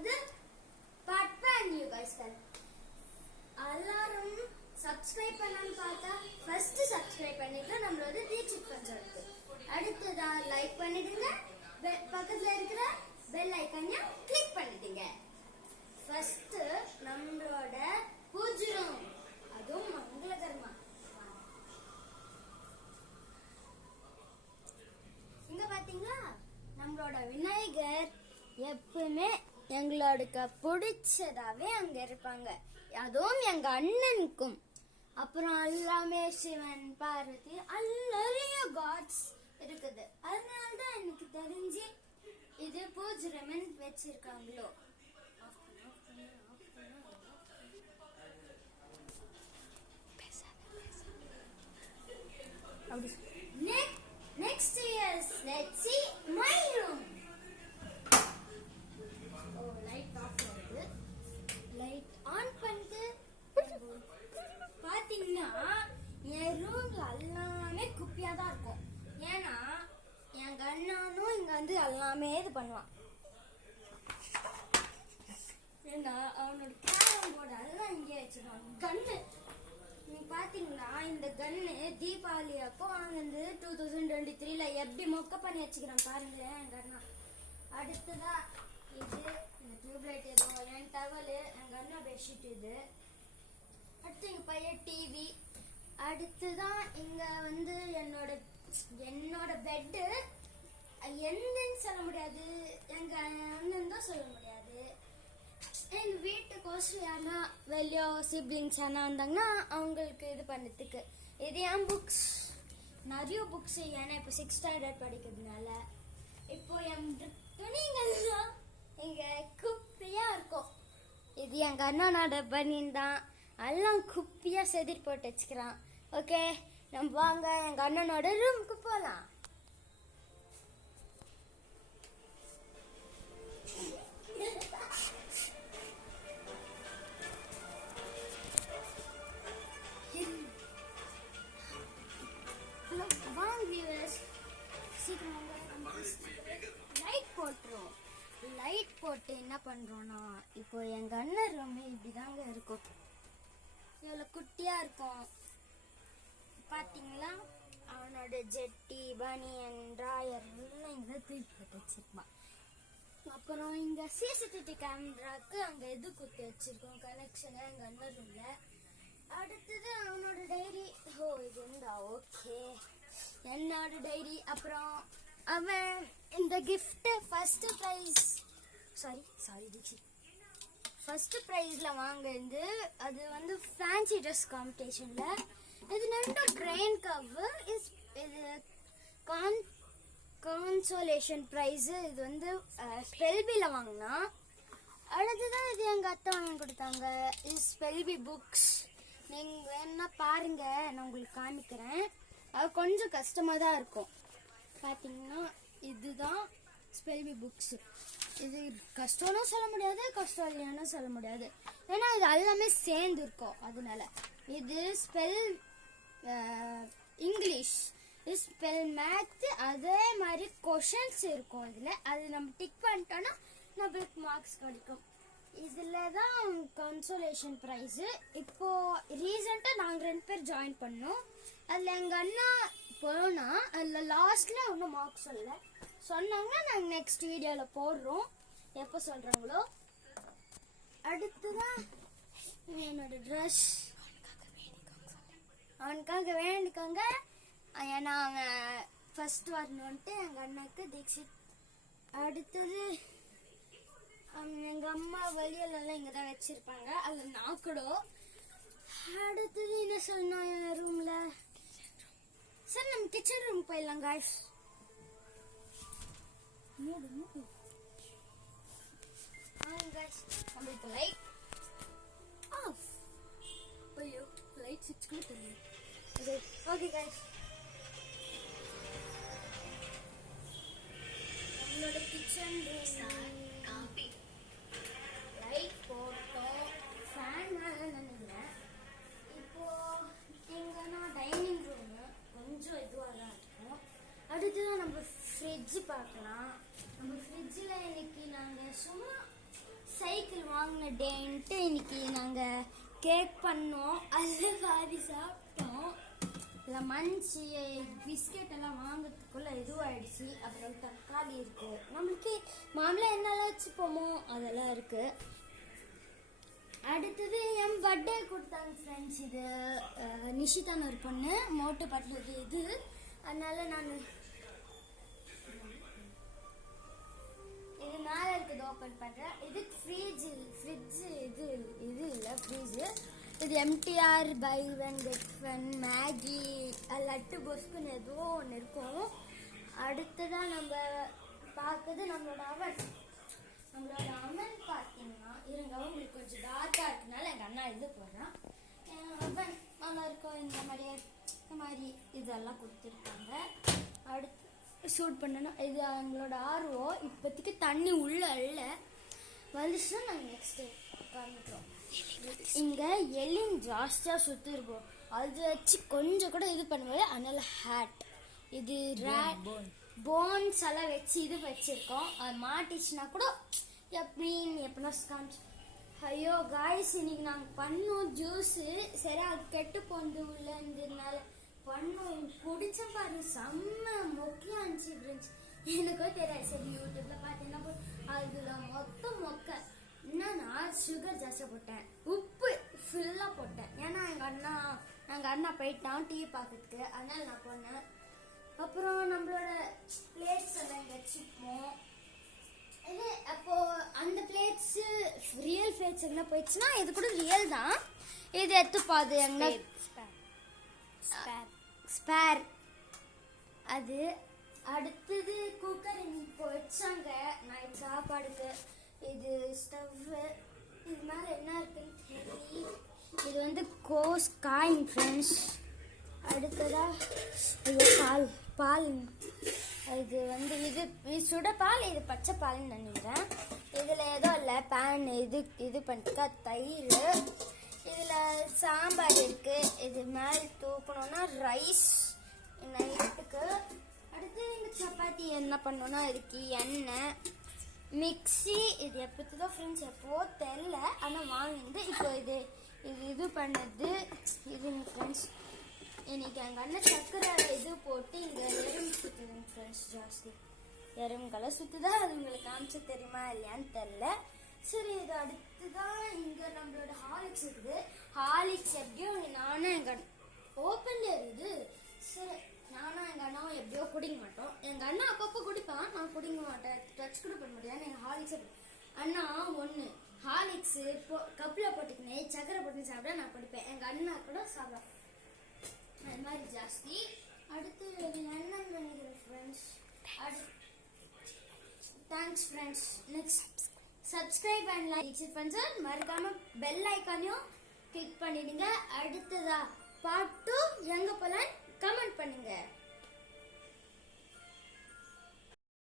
வந்து part 1 you guys can எல்லாரும் subscribe பண்ணான்னு பார்த்தா ஃபர்ஸ்ட் சப்ஸ்கிரைப் பண்ணிட்டு நம்மளோட ரீச் பண்றது. அடுத்ததா லைக் பண்ணிடுங்க, பக்கத்துல இருக்கிற பெல் ஐகானையும் கிளிக் பண்ணிடுங்க. ஃபர்ஸ்ட் நம்மளோட பூஜ்யம் அதுவும் மங்களகரமா இங்க பாத்தீங்களா, நம்மளோட விநாயகர் எப்பவுமே எங்களோட பிடிச்சதாவே அங்க இருப்பாங்க. அதுவும் எங்க அண்ணனுக்கும். அப்புறம் எல்லாமே சிவன் பார்வதி நிறைய காட்ஸ் இருக்குது. அதனாலதான் எனக்கு தெரிஞ்சு இது பூஜ்ரமன் வச்சிருக்காங்களோ. Next is let's see my room. Oh, light off பண்ணுது, light on பண்ணிட்டு பாத்தீங்கன்னா என் ரூம்ல எல்லாமே குப்பியா தான் இருக்கும். ஏன்னா என் கண்ணானும் இங்க வந்து எல்லாமே இது பண்ணுவான். ஏன்னா அவனோட கேரம் போர்டு எல்லாம் இங்கே வச்சிருக்கான். கண்ணு நீங்க பாத்தீங்கன்னா இந்த கன்னு தீபாவளி அப்போ வந்து 2023ல எப்படி மொக்க பண்ணி வச்சுக்கிறான் பாருங்க எங்க அண்ணா. அடுத்ததா இது இந்த டியூப்லைட், ஏதோ என் டவல், எங்க அண்ணா பெட்ஷீட். இது அடுத்து எங்க பையன் டிவி. அடுத்துதான் இங்க வந்து என்னோட பெட்டு. என்னன்னு சொல்ல முடியாது, எங்க அண்ணன் தான் சொல்ல முடியாது. எங்க வீட்டுக்கோசம் யாருன்னா வெளியோ சிப்ளிங்ஸ் யாரா வந்தாங்கன்னா அவங்களுக்கு இது பண்ணதுக்கு. இது என் புக்ஸ், நிறைய புக்ஸ். ஏன்னா இப்போ 6th ஸ்டாண்டர்ட் படிக்கிறதுனால இப்போ என் துணிங்கள்லாம் இங்க குப்பியா இருக்கும். இது எங்க அண்ணனோட பனியன் தான், எல்லாம் குப்பியா செதிர் போட்டு வச்சுக்கிறான். ஓகே, நம்ம வாங்க எங்க அண்ணனோட ரூமுக்கு போலாம். லைட் போட்டு என்ன பண்றோம்னா, இப்போ எங்க அண்ணன் ரூம் இப்படிதாங்க இருக்கும். இவ்வளவு குட்டியா இருக்கும் பாத்தீங்களா. அவனோட ஜெட்டி, பனியன், டிராயர் எல்லாம் இங்க தூக்கி போட்டு வச்சிருப்பான். அப்புறம் இங்க சிசிடிவி கேமராக்கு அங்க எது குத்தி வச்சிருக்கோம் கனெக்ஷன் எங்க அண்ணன் ரூம்ல. அடுத்தது அவனோட டைரி. ஓ இது இருந்தா ஓகே, என்னோட டைரி. அப்புறம் அவன் இந்த கிஃப்ட் ஃபர்ஸ்ட் ப்ரைஸ்ல வாங்குறது. அது வந்து ஃபேன்சி ட்ரெஸ் காம்படிஷன்ல. இது ரெண்டு ட்ரெயின் கவர். இது கான்சோலேஷன் ப்ரைஸ். இது வந்து ஸ்பெல்பில வாங்கினா. அடுத்துதான் இது எங்க அத்தை வாங்கி கொடுத்தாங்க. இது ஸ்பெல்பி புக்ஸ். நீங்க வேணா பாருங்க, நான் உங்களுக்கு காமிக்கிறேன். அது கொஞ்சம் கஷ்டமா தான் இருக்கும். பாத்தீங்கன்னா இதுதான் ஸ்பெல்பி புக்ஸ். இது கஷ்டம்னு சொல்ல முடியாது, கஷ்டம் இல்லையானு சொல்ல முடியாது. ஏன்னா இது எல்லாமே சேர்ந்து இருக்கும். அதனால இது ஸ்பெல் இங்கிலீஷ், ஸ்பெல் மேத், அதே மாதிரி கொஷன்ஸ் இருக்கும் இதுல. அது நம்ம டிக் பண்ணிட்டோம்னா நம்மளுக்கு மார்க்ஸ் கிடைக்கும். இதுலதான் கன்சோலேஷன் பிரைஸ். இப்போ ரீசெண்டா நாங்க 2 பேர் ஜாயின் பண்ணோம். அதுல எங்க அண்ணா போனா அதுல லாஸ்ட்ல ஒன்னும் மார்க்ஸ் சொன்னாங்கன்னா நாங்க நெக்ஸ்ட் வீடியோல போடுறோம், எப்ப சொல்றாங்களோ. அடுத்துதான் என்னோட ட்ரெஸ். அவனுக்காக வேண்டிக்கோங்க. ஏன்னா அவன் ஃபர்ஸ்ட் வரணும்ட்டு எங்க அண்ணாக்கு தீட்சித். அடுத்தது எங்க அம்மா வழியெல்லாம் இங்கதான் வச்சிருப்பாங்க, அது நான் கூட. அடுத்தது என்ன சொன்னா என் ரூம்ல. சரி நம்ம கிச்சன் ரூம் போயிடலாம் காய்ஸ். நம்மளுக்கு லைட் ஆஃப். ஐயோ லைட் சுவிட்ச் கூட தெரியும். ஓகே காய்ஸ், நம்மளோட கிச்சன் ரூம் லைட் போட்டோம். ஃபேன் மேல நினைக்கிறேன். இப்போ எங்கன்னா டைனிங் ரூம் கொஞ்சம் இதுவாக தான் இருக்கும். அடுத்ததான் நம்ம ஃப்ரிட்ஜ் பார்க்கலாம். நம்ம ஃப்ரிட்ஜில் இன்னைக்கு நாங்கள் சும்மா வாங்கின டேன்ட்டு இன்னைக்கு நாங்கள் கேக் பண்ணோம். அது பாதி சாப்பிட்டோம். மஞ்ச் பிஸ்கெட் எல்லாம் வாங்கிறதுக்குள்ள இதுவாகிடுச்சு. அப்புறம் தக்காளி இருக்கு. நம்மளுக்கு மாமலாம் என்னெல்லாம் வச்சுப்போமோ அதெல்லாம் இருக்கு. அடுத்தது என் பர்த்டே கொடுத்தாங்க ஃப்ரெண்ட்ஸ். இது நிஷிதான ஒரு பொண்ணு மோட்டு பட்டில் இது. அதனால நான் இது மேலே இருக்குது ஓப்பன் பண்ணுறேன். இது ஃப்ரிட்ஜு இது இல்லை ஃப்ரிட்ஜு. இது MTR buy one get one Maggi லட்டு பொஸ்குன்னு ஏதோ ஒன்று இருக்கும். அடுத்ததான் நம்ம பார்க்குறது நம்மளோட அவன் பார்த்தீங்கன்னா இருங்க உங்களுக்கு கொஞ்சம் டார்க்காக இருக்குனால எங்கள் அண்ணா இது போடுறான். அவன் நல்லா இருக்கும். இந்த மாதிரி இதெல்லாம் கொடுத்துருக்காங்க. அடுத்து சூட் பண்ணணும். இது அவங்களோட ஆர்வம். இப்போதைக்கு தண்ணி உள்ள இல்லை வந்துச்சுன்னா நாங்கள் நெக்ஸ்ட் காமிக்கிறோம். இங்கே எலின் ஜாஸ்தியாக சுற்றி இருக்கும். அது வச்சு கொஞ்சம் கூட இது பண்ணும்போது அதனால ஹேட் இது போன்ஸ் எல்லாம் வச்சு இது வச்சுருக்கோம். அது மாட்டிச்சுன்னா கூட எப்படின்னா காமிச்சு. ஐயோ காய்ஸ் இன்னைக்கு நாங்கள் பண்ணோம் ஜூஸு. சரி அது கெட்டு போந்து உள்ள இருந்ததுனால பண்ணோம். குடிச்ச பாருங்க செம்ம மொக்கையாக இருந்துச்சு ஃப்ரெண்ட்ஸ். எனக்கோ தெரியாது. சரி யூடியூப்ல பார்த்தீங்கன்னா அதுல மொத்தம் மொக்க. என்னன்னா சுகர் ஜாஸ்தியாக போட்டேன், உப்பு ஃபுல்லாக போட்டேன். ஏன்னா எங்கள் அண்ணா போயிட்டான் டிவி பார்க்கறதுக்கு. அதனால நான் போனேன். அப்புறம் நம்மளோட பிளேட்ஸ் எல்லாம் இங்கே வச்சுப்போம். இது அப்போ அந்த பிளேட்ஸ் ரியல் பிளேட்ஸ் என்ன போயிடுச்சுன்னா இது கூட ரியல் தான். இது எடுத்துப்பாது எங்கன்னா ஸ்பேர் அது. அடுத்தது குக்கர் இப்போ வச்சாங்க நைட் சாப்பாடுக்கு. இது ஸ்டவ்வு. இது மேலே என்ன இருக்குன்னு தெரியும். இது வந்து கோஸ் காயின் ஃப்ரெண்ட்ஸ். அடுத்ததா இது பால். இது வந்து இது சுட பால், இது பச்சை பால்னு நினைக்கிறேன். இதில் ஏதோ இல்லை பேன் இது பண்ணிட்டு தயிர். இதில் சாம்பார் இருக்கு. இது மேலே தூக்கணும்னா ரைஸ் நைட்டுக்கு. அடுத்து இந்த சப்பாத்தி என்ன பண்ணோன்னா இதுக்கு எண்ணெய் மிக்சி. இது எப்போதான் ஃப்ரெண்ட்ஸ் எப்போ தெரில ஆனால் வாங்கினது. இப்போ இது பண்ணது இது ஃப்ரெண்ட்ஸ். இன்னைக்கு எங்கள் அண்ணன் சக்கரை இது போட்டு இங்கே எறும்பு சுற்றுதுங்க ஃப்ரெண்ட்ஸ். ஜாஸ்தி எறும்புகளை சுற்றுதா. அது உங்களுக்கு காமிச்சு தெரியுமா இல்லையான்னு தெரில. சரி இது அடுத்துதான் இங்கே நம்மளோட ஹார்லிக்ஸ் இருக்குது. ஹார்லிக்ஸ் எப்படியும் நானும் எங்கள் ஓப்பன்ல இருக்குது. சரி நானும் எங்கள் அண்ணாவும் எப்படியோ குடிக்க மாட்டோம். எங்கள் அண்ணா அப்பப்போ குடிப்பான், நான் குடிக்க மாட்டேன். டச் கூட பண்ண முடியாது. எங்கள் ஹார்லிக்ஸ் அண்ணா ஒன்று ஹார்லிக்ஸு கப்பில் போட்டுக்கினே சக்கரை போட்டு சாப்பிட நான் படிப்பேன். எங்கள் அண்ணா கூட சாப்பிடுவேன். அது மாதிரி ஜாஸ்தி. அடுத்து என்னன்னு நினைக்கிறேன் friends. Thanks friends. Next subscribe and like friends. மறக்காம பெல் ஐக்கானையும் கிளிக் பண்ணிடுங்க. அடுத்ததா பார்ட் 2 எங்க போலாம் கமெண்ட் பண்ணுங்க.